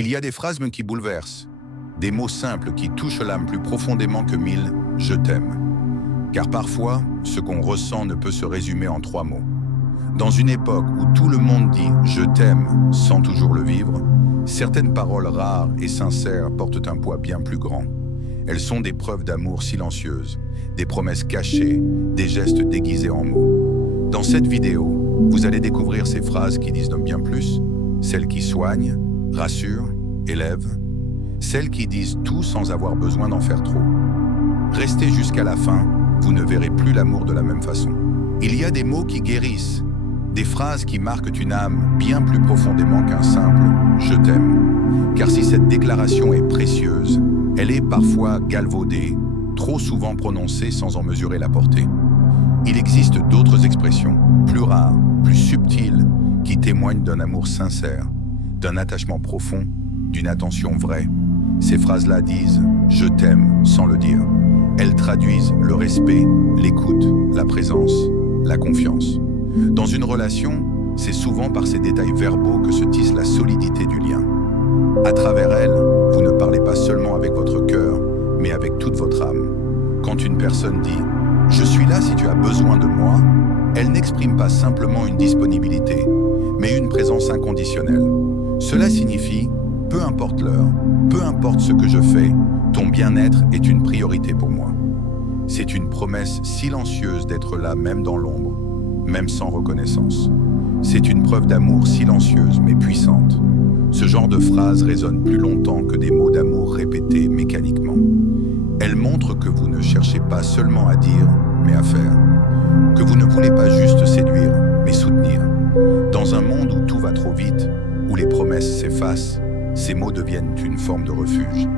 Il y a des phrases qui bouleversent, des mots simples qui touchent l'âme plus profondément que 1000 « je t'aime ». Car parfois, ce qu'on ressent ne peut se résumer en 3 mots. Dans une époque où tout le monde dit « je t'aime » sans toujours le vivre, certaines paroles rares et sincères portent un poids bien plus grand. Elles sont des preuves d'amour silencieuses, des promesses cachées, des gestes déguisés en mots. Dans cette vidéo, vous allez découvrir ces phrases qui disent bien plus, celles qui soignent, rassurent, élèvent, celles qui disent tout sans avoir besoin d'en faire trop. Restez jusqu'à la fin, vous ne verrez plus l'amour de la même façon. Il y a des mots qui guérissent, des phrases qui marquent une âme bien plus profondément qu'un simple « je t'aime ». Car si cette déclaration est précieuse, elle est parfois galvaudée, trop souvent prononcée sans en mesurer la portée. Il existe d'autres expressions, plus rares, plus subtiles, qui témoignent d'un amour sincère, d'un attachement profond, d'une attention vraie. Ces phrases-là disent « je t'aime » sans le dire. Elles traduisent le respect, l'écoute, la présence, la confiance. Dans une relation, c'est souvent par ces détails verbaux que se tisse la solidité du lien. À travers elles, vous ne parlez pas seulement avec votre cœur, mais avec toute votre âme. Quand une personne dit « je suis là si tu as besoin de moi », elle n'exprime pas simplement une disponibilité, mais une présence inconditionnelle. Cela signifie « peu importe l'heure, peu importe ce que je fais, ton bien-être est une priorité pour moi ». C'est une promesse silencieuse d'être là même dans l'ombre, même sans reconnaissance. C'est une preuve d'amour silencieuse mais puissante. Ce genre de phrase résonne plus longtemps que des mots d'amour répétés mécaniquement. Elle montre que vous ne cherchez pas seulement à dire, mais à faire. Que vous ne voulez pas juste séduire, mais soutenir. Dans un monde où tout va trop vite, où les promesses s'effacent, ces mots deviennent une forme de refuge.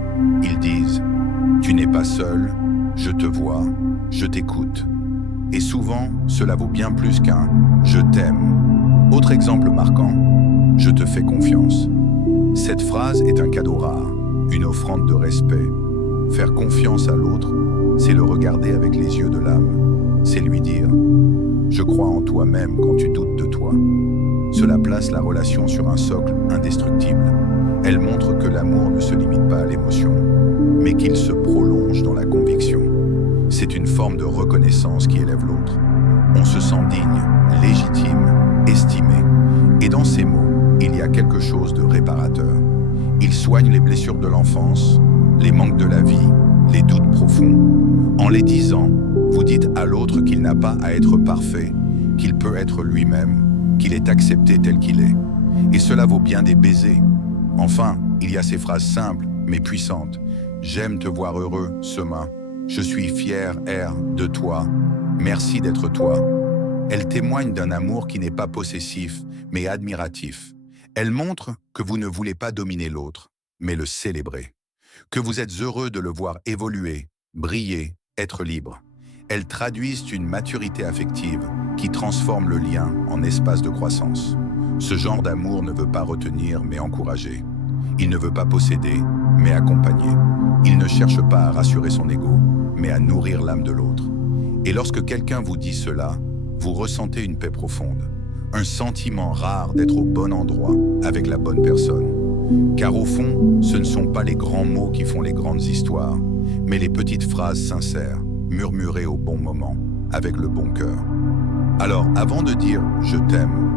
Ils disent « tu n'es pas seul, je te vois, je t'écoute ». Et souvent, cela vaut bien plus qu'un « je t'aime ». Autre exemple marquant, « je te fais confiance ». Cette phrase est un cadeau rare, une offrande de respect. Faire confiance à l'autre, c'est le regarder avec les yeux de l'âme. C'est lui dire « je crois en toi même quand tu doutes de toi ». Cela place la relation sur un socle indestructible. Elle montre que l'amour ne se limite pas à l'émotion, mais qu'il se prolonge dans la conviction. C'est une forme de reconnaissance qui élève l'autre. On se sent digne, légitime, estimé. Et dans ces mots, il y a quelque chose de réparateur. Ils soignent les blessures de l'enfance, les manques de la vie, les doutes profonds. En les disant, vous dites à l'autre qu'il n'a pas à être parfait, qu'il peut être lui-même, qu'il est accepté tel qu'il est. Et cela vaut bien des baisers. Enfin, il y a ces phrases simples, mais puissantes. « J'aime te voir heureux, Sema. Je suis fier, R, de toi. Merci d'être toi. » Elle témoigne d'un amour qui n'est pas possessif, mais admiratif. Elle montre que vous ne voulez pas dominer l'autre, mais le célébrer. Que vous êtes heureux de le voir évoluer, briller, être libre. Elles traduisent une maturité affective qui transforme le lien en espace de croissance. Ce genre d'amour ne veut pas retenir, mais encourager. Il ne veut pas posséder, mais accompagner. Il ne cherche pas à rassurer son ego, mais à nourrir l'âme de l'autre. Et lorsque quelqu'un vous dit cela, vous ressentez une paix profonde, un sentiment rare d'être au bon endroit, avec la bonne personne. Car au fond, ce ne sont pas les grands mots qui font les grandes histoires, mais les petites phrases sincères, murmurées au bon moment, avec le bon cœur. Alors, avant de dire « je t'aime »,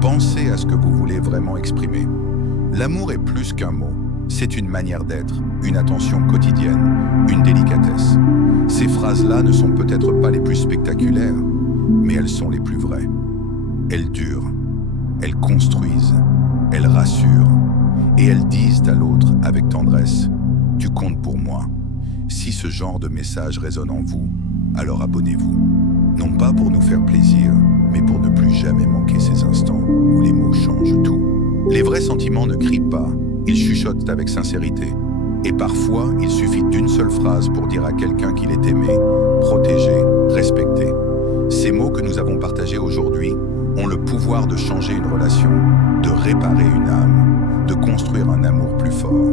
pensez à ce que vous voulez vraiment exprimer. L'amour est plus qu'un mot, c'est une manière d'être, une attention quotidienne, une délicatesse. Ces phrases-là ne sont peut-être pas les plus spectaculaires, mais elles sont les plus vraies. Elles durent, elles construisent, elles rassurent, et elles disent à l'autre avec tendresse « tu comptes pour moi ». Si ce genre de message résonne en vous, alors abonnez-vous. Non pas pour nous faire plaisir, mais pour ne plus jamais manquer ces instants où les mots changent tout. Les vrais sentiments ne crient pas, ils chuchotent avec sincérité. Et parfois, il suffit d'une seule phrase pour dire à quelqu'un qu'il est aimé, protégé, respecté. Ces mots que nous avons partagés aujourd'hui ont le pouvoir de changer une relation, de réparer une âme, de construire un amour plus fort.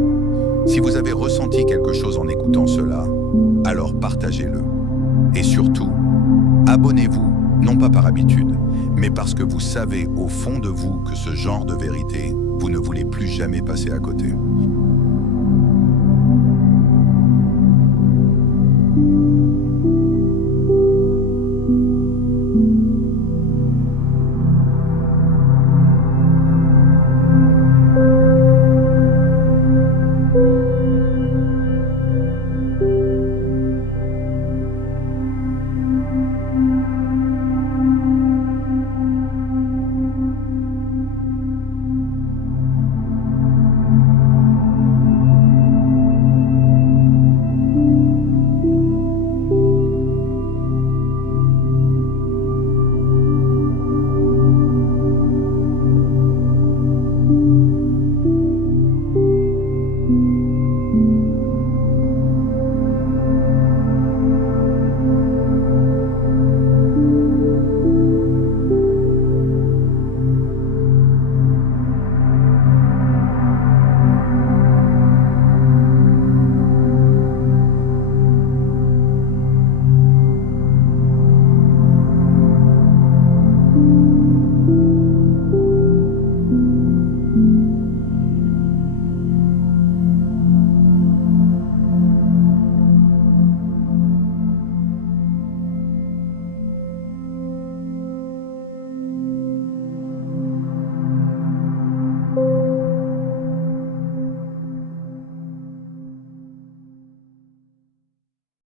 Si vous avez ressenti quelque chose en écoutant cela, alors partagez-le. Et surtout, abonnez-vous, non pas par habitude, mais parce que vous savez au fond de vous que ce genre de vérité vous ne voulez plus jamais passer à côté.